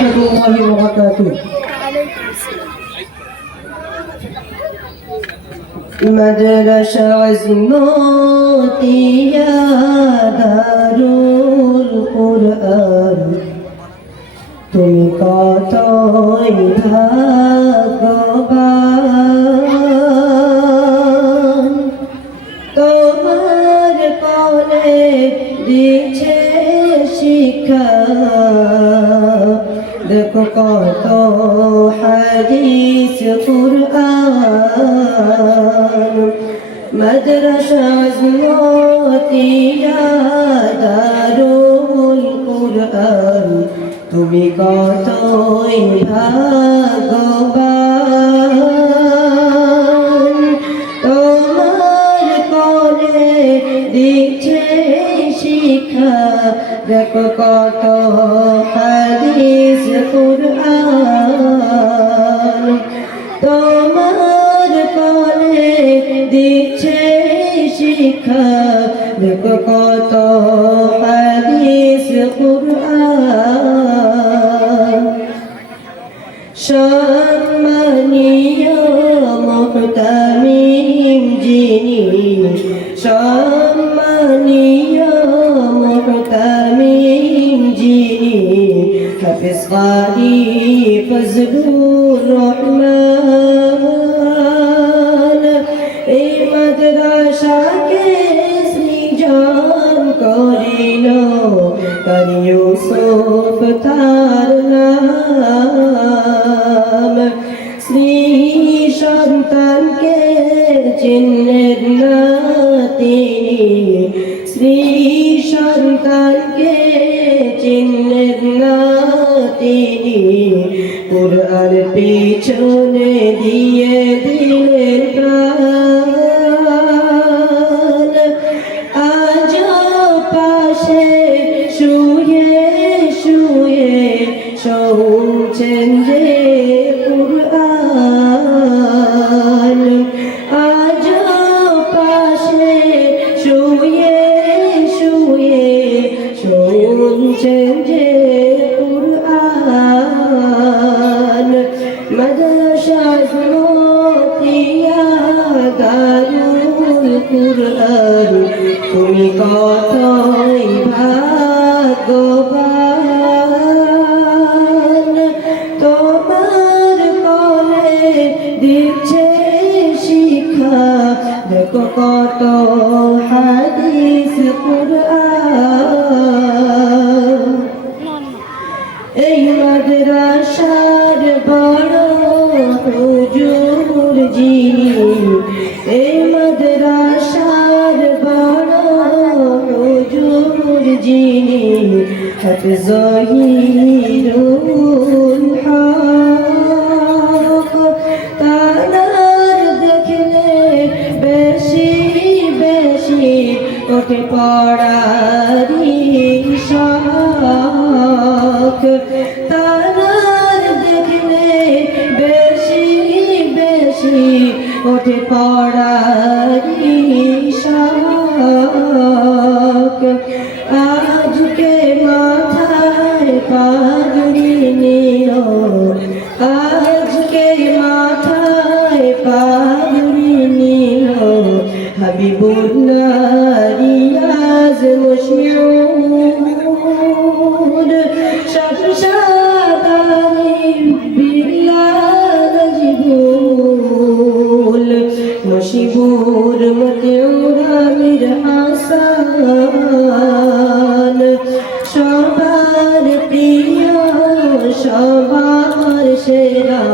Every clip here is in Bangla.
রহমতুল্লাহি ওয়া বারাকাতুহু। মাদ্রাসা আজমতিয়া দারুল কুরআন, তুমি কতই ভাগ্যবান, তোমার কোলে দিচ্ছে শিক্ষা, দেখো কত হাদিস কুরআন। মাদ্রাসা আজমতিয়া দারুল কুরআন, তুমি কতই ভাগ্যবান, তোমার কোলে দিচ্ছে শিক্ষা, দেখো কত হাদিস কুরআন। তোমার কোলে দিচ্ছে শিক্ষা, দেখো কত হাদিস কুরআন। সম্মানীয় মুহতামিম যিনি, সম্মানীয় মুহতামিম যিনি, হাফিজ কারি ফজলুর রহমান, এই মাদ্রাসাকে সৃজন করিল কারি ইউসুফ তার নাম। শ্রী সন্তানকে চিনলেন না তিনি, শ্রী সন্তানকে চিনলেন না তিনি, কুরআন পিছনে দিয়ে দিলেন প্রাণ। আজ পাশে শুয়ে শুয়ে শুনছেন যে কুরআন, আজ পাশে শুয়ে শুয়ে শুনছেন যে কুরআন। মাদ্রাসা আজমতিয়া দারুল কুরআন, তুমি কতই ভাগ্যবান, তোমার কোলে দিচ্ছে শিক্ষা, দেখো কত হাদিস কুরআন। এই মাদ্রাসার বড় হুজুর যিনি, এই মাদ্রাসার বড় হুজুর যিনি, হাফিজ জহিরুল হক, তার দেখলে বেশি বেশি ওঠে পড়ারি শখ, তার দেখলে বেশি বেশি ওঠে পড়ারি শখ। আজকে মাথায় পাগড়ি নিও, আজকে মাথায় পাগড়ি নিও, হাবিবুল্লাহ রিয়াজ মশিউর, শাহজাদাই বিল্লাহ নজবুল, মশিবুর মতিউর আমির হাসান, সবার প্রিয় সবার সেরা,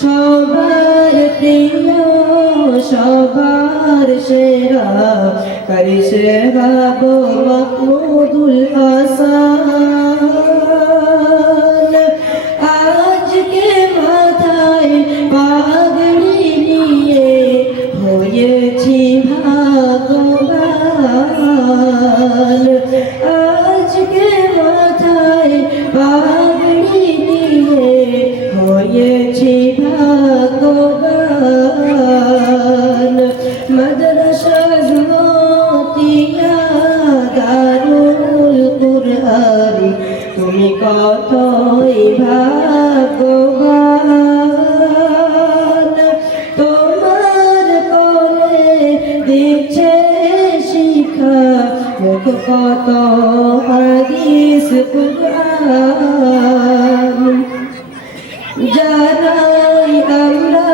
সবার প্রিয় সবার সেরা, কারি সেরা গো মাহমুদুল হাসান। আজকে মাথায় পাগড়ি নিয়ে হয়েছি ভাগ্যবান, আজকে মাথায় পাগড়ি নিয়ে হয়েছি ভাগ্যবান। মাদ্রাসা আজমতিয়া দারুল কুরআন, কতই ভাগ্যবান তোমার কোলে দিচ্ছে শিক্ষা মুখ কত হাদিস কুরআন জানাই আমরা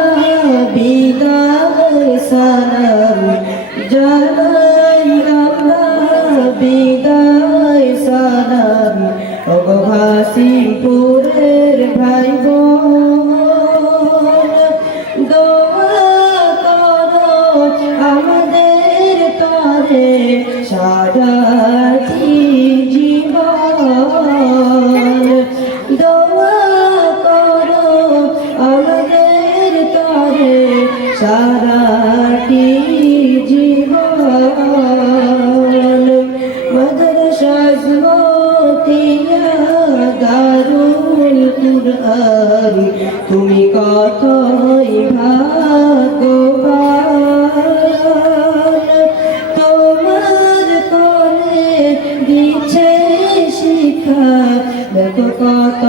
বিদায় সালাম জানাই আমরা বিদায় সালাম ওগো হাসিমপুরের ভাই বোন দোয়া করো আমাদের তরে সারাটি জীবন দোয়া করো আমাদের তরে সারাটি জীবন মাদ্রাসা মতিয়া দারুল কুরআন তুমি কতই ভাগ্যবান তোমার কোলে দিচ্ছে শিক্ষা দেখো কত